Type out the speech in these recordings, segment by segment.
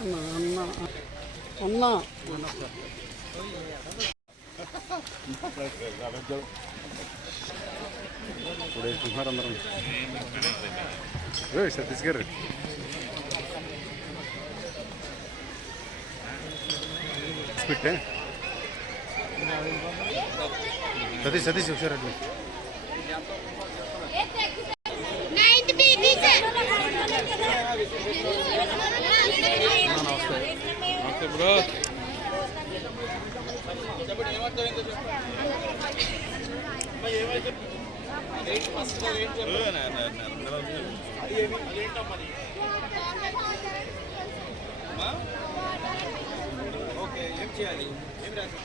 అన్న అన్న అన్న ఇప్పుడు వేసుకుంటున్నారు అందరం ఏ సతీష్ గారు పెట్టే సతీష్ సతీష్ ఒకసారి అట్లా నైన్త్ బి టీచర్ ఓకే ఏం చేయాలి? ఏం రాసి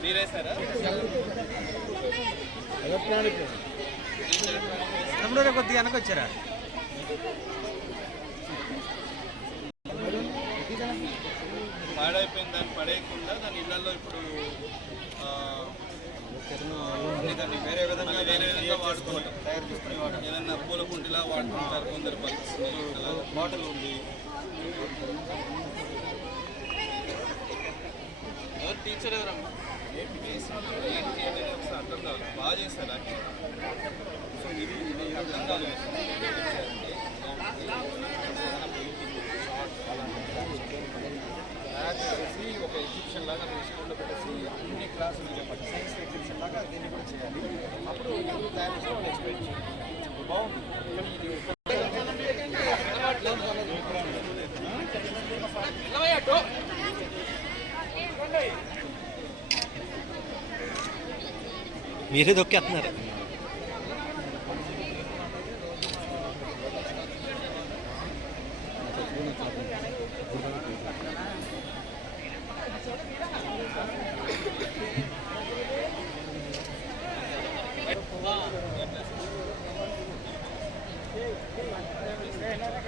మీరేసారా వాడుకోవచ్చు తమ్ముడు కొద్దిగా వెనక వచ్చారా పాడైపోయిన దాన్ని పడేయకుండా దాని ఇళ్ళలో ఇప్పుడు ఆ, దాన్ని వేరే విధంగా వాడుకోవటం తయారు చేసుకుని వాడటం ఏదన్నా పూల కుంటిలా వాడుకుంటారు కొందరు బాటిల్ ఉంది. టీచర్ ఎవరమ్మా ఏంటి ఏంటి అనేది ఒకసారి అర్థం కావాలి బాగా చేశారా సో ఇది ఇది అర్థం కాలేదు తయారు చేసి ఒక ఎగ్జిబిషన్ లాగా మీ స్కూల్లో పెట్టేసి అన్ని క్లాసులు చెప్పండి. సైన్స్ ఎగ్జిబిషన్ లాగా దీన్ని కూడా చేయాలి. అప్పుడు తయారు చేసి వాళ్ళు ఎక్స్ప్లెయిన్ చేయాలి. బాగుంది. మీరే దొక్కేస్తున్నారు. మీరే దొక్కేస్తున్నారు అందరూ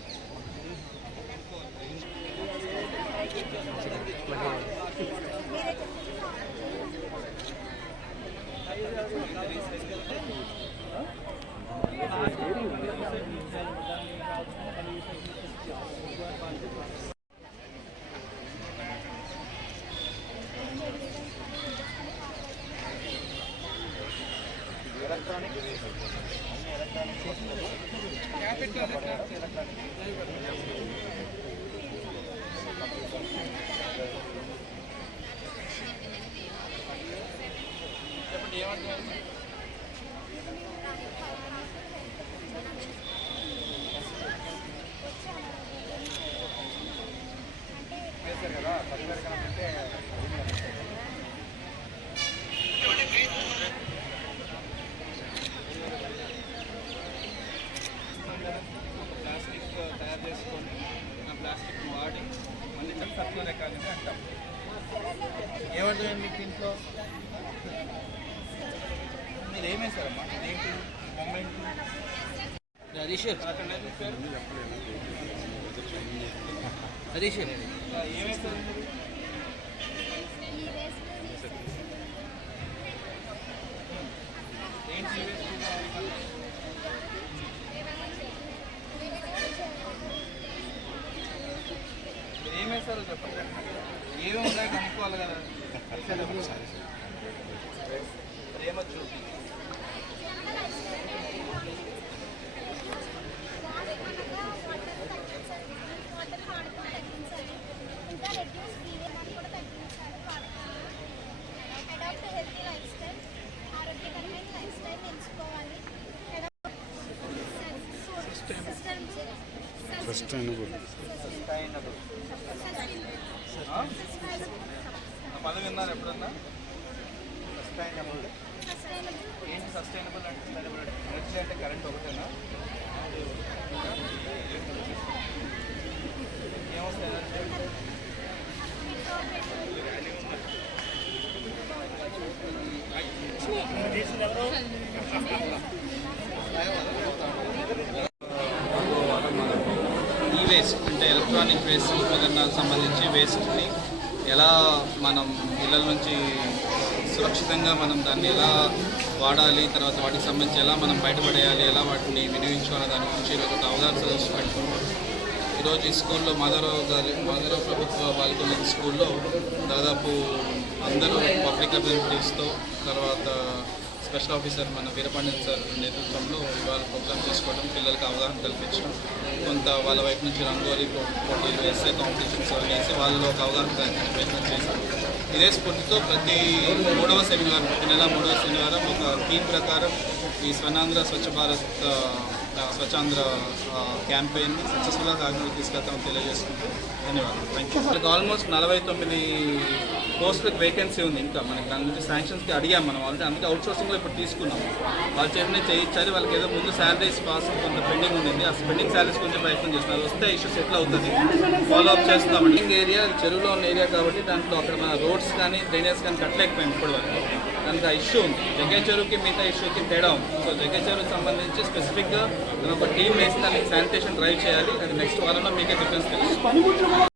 ప్లాస్టిక్ తయారు ఆ ప్లాస్టిక్ వాడి మళ్ళీ సర్కులర్ ఎకానమీ అంటాం ఏమంటారు మీకు దీంట్లో మీరు ఏమేస్తారమ్మా ఏంటి మూమెంట్ హరీష్ హరీష్ ఏమేస్తారో చెప్పండి? ఏమేమి ఉన్నాయో? కనుక్కోవాలి కదా. ప్రేమ చూపి. సస్టైనబుల్ పదవి విన్నారు ఎప్పుడన్నా సస్టైనబుల్ ఏంటి సస్టైనబుల్ అంటే సస్టైనబుల్ అంటే ఎనర్జీ అంటే కరెంట్ ఒకటేనా ఏమొస్తాయి ఎనర్జీ ఈ వేస్ట్ అంటే ఎలక్ట్రానిక్ వేస్ట్ ఉపకరణాలకు సంబంధించి వేస్ట్ని ఎలా మనం ఇళ్ళ నుంచి సురక్షితంగా మనం దాన్ని ఎలా వాడాలి తర్వాత వాటికి సంబంధించి ఎలా మనం బయటపడేయాలి ఎలా వాటిని వినియోగించుకోవాలి దాని గురించి ఈరోజు ఒక అవగాహన సదస్సు పెట్టుకుంటాం ఈరోజు ఈ స్కూల్లో మాధవరావు గారి మాధవరావు ప్రభుత్వ బాలికల స్కూల్లో దాదాపు అందరూ పబ్లిక్ అభివృద్ధితో తర్వాత స్పెషల్ ఆఫీసర్ మన వీరపాండ్యన్ సార్ నేతృత్వంలో ఇవాళ ప్రోగ్రామ్ చేసుకోవడం పిల్లలకు అవగాహన కల్పించడం కొంత వాళ్ళ వైపు నుంచి రంగోలీ పోటీలు వేస్తే కాంపిటీషన్స్ అవి వేసి వాళ్ళలో ఒక అవగాహన కల్పించే ప్రయత్నం చేశాం ఇదే స్ఫూర్తితో ప్రతి మూడవ శనివారం ప్రతి నెల మూడవ శనివారం ఒక థీమ్ ప్రకారం ఈ స్వర్ణాంధ్ర స్వచ్ఛ భారత్ స్వచ్ఛాంధ్ర క్యాంపెయిన్ సక్సెస్ఫుల్గా కాకినాడ తీసుకెళ్తామని తెలియజేసుకుంటూ ధన్యవాదాలు. థ్యాంక్ యూ వాళ్ళకి ఆల్మోస్ట్ నలభై తొమ్మిది పోస్టులకు వేకెన్సీ ఉంది ఇంకా. మనకి దాని గురించి శాంక్షన్స్కి అడిగాం మనం ఆల్రెడీ. అందుకే అవుట్ సోర్సింగ్లో ఇప్పుడు తీసుకున్నాం. వాళ్ళు చేతనే చేయించాలి. వాళ్ళకి ఏదో ముందు శాలరీస్ పాస్ కొంత పెండింగ్ ఉంది ఆ పెండింగ్ శాలరీస్ కొంచెం ప్రయత్నం చేస్తున్నారు వస్తే ఇష్యూ సెటిల్ అవుతుంది. ఫాలో అప్ చేస్తామండి ఏరియా చెరువులో ఉన్న ఏరియా కాబట్టి దాంట్లో అక్కడ మన రోడ్స్ కానీ డ్రైనేజ్ కానీ కట్టలేకపోయింది ఇప్పటి వరకు దానికి ఆ ఇష్యూ ఉంది. జగ్గే చెరువుకి మిగతా ఇష్యూకి తేడా ఉంది. సో జగ్గే చెరువుకి సంబంధించి స్పెసిఫిక్గా ఒక టీం వేసి దానికి శానిటేషన్ డ్రైవ్ చేయాలి. అది నెక్స్ట్ వారంలో మీకే డిఫరెన్స్ తెలుసు